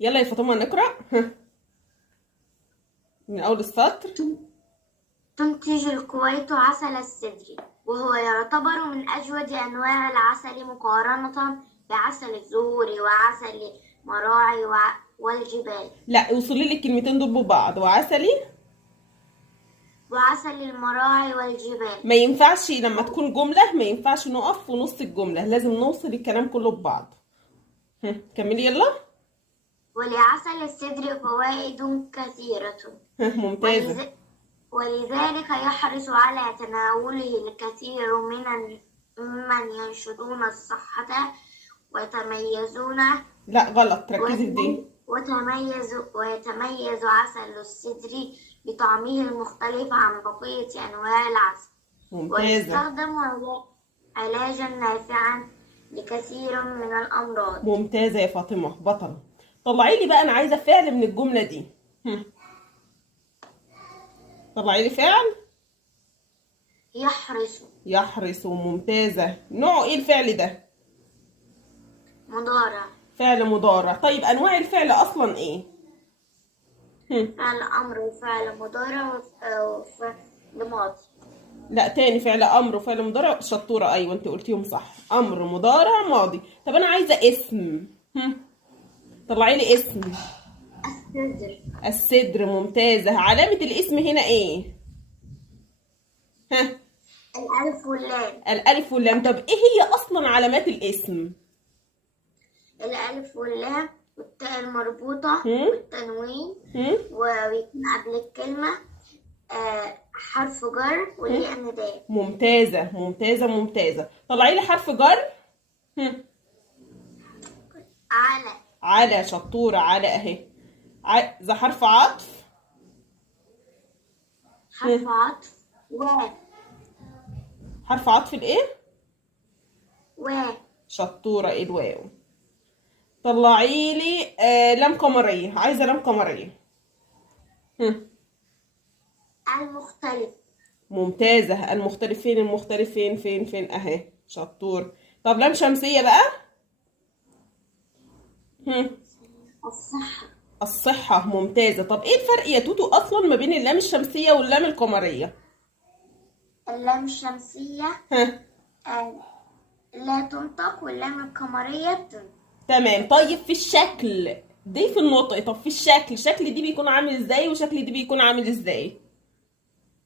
يلا يا فاطمة نقرأ. من أول السطر. تنتج الكويت عسل السدر، وهو يعتبر من أجود أنواع العسل مقارنة بعسل الزهور وعسل المراعي والجبال. لا، وصلي لي الكلمتين دول ببعض. وعسلي. وعسل المراعي والجبال. ما ينفعش لما تكون جملة، ما ينفعش نقف في نص الجملة، لازم نوصل الكلام كله ببعض. كملي يلا. ولعسل السدر فوائد كثيرة، ممتازة. ولذلك يحرص على تناوله الكثير ممن ينشدون الصحة ويتميزون. لا غلط، ركزي في دي. ويتميز عسل السدر بطعمه المختلف عن بقية أنواع العسل. ممتازة. ويستخدم علاجا نافعا لكثير من الأمراض. ممتازة يا فاطمة، بطل. طلعي لي بقى، أنا عايزة فعل من الجملة دي. طلعي لي فعل. يحرص. يحرص، ممتازة. نوعه ايه الفعل ده؟ مضارع. فعل مضارع. طيب أنواع الفعل أصلا ايه؟ فعل أمر وفعل مضارع وفعل ماضي. لا تاني، فعل امر وفعل مضارع. شطوره، ايوه انت قلتيهم صح. امر مضارع ماضي. طب انا عايزه اسم. طلعي لي اسم. السدر. السدر، ممتازه. علامه الاسم هنا ايه؟ ها. الألف واللام. الالف واللام. طب ايه هي اصلا علامات الاسم؟ الألف واللام والتاء المربوطة هم؟ والتنوين، ويكون قبل الكلمة حرف جر وليه النداء. ممتازه ممتازه ممتازه. طلعي لي حرف جر. على. على، شطوره. على اهي. ذا حرف عطف. حرف عطف حرف عطف الايه؟ و. شطوره. ايه الواو؟ طلعي لي لام قمريه. عايزه لام قمريه. المختلف. ممتازة. المختلف فين؟ المختلف فين فين فين اهي. شطور. طب لام شمسية بقى. هم. الصحة. الصحة، ممتازة. طب ايه الفرق يا توتو اصلا ما بين اللام الشمسية واللام القمرية؟ اللام الشمسية ها. لا تنطق، واللام القمرية بتنطق. تمام. طيب في الشكل دي، في النطق. طب في الشكل دي بيكون عامل ازاي وشكل دي بيكون عامل ازاي؟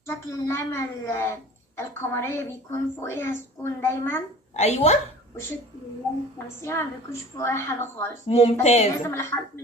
شكل اللام القمرية بيكون فوقها سكون دايما، ايوه. وشكل اللام الشمسية ما بيكونش فوقها حاجة خالص، بس ممتازة. لازم الحرف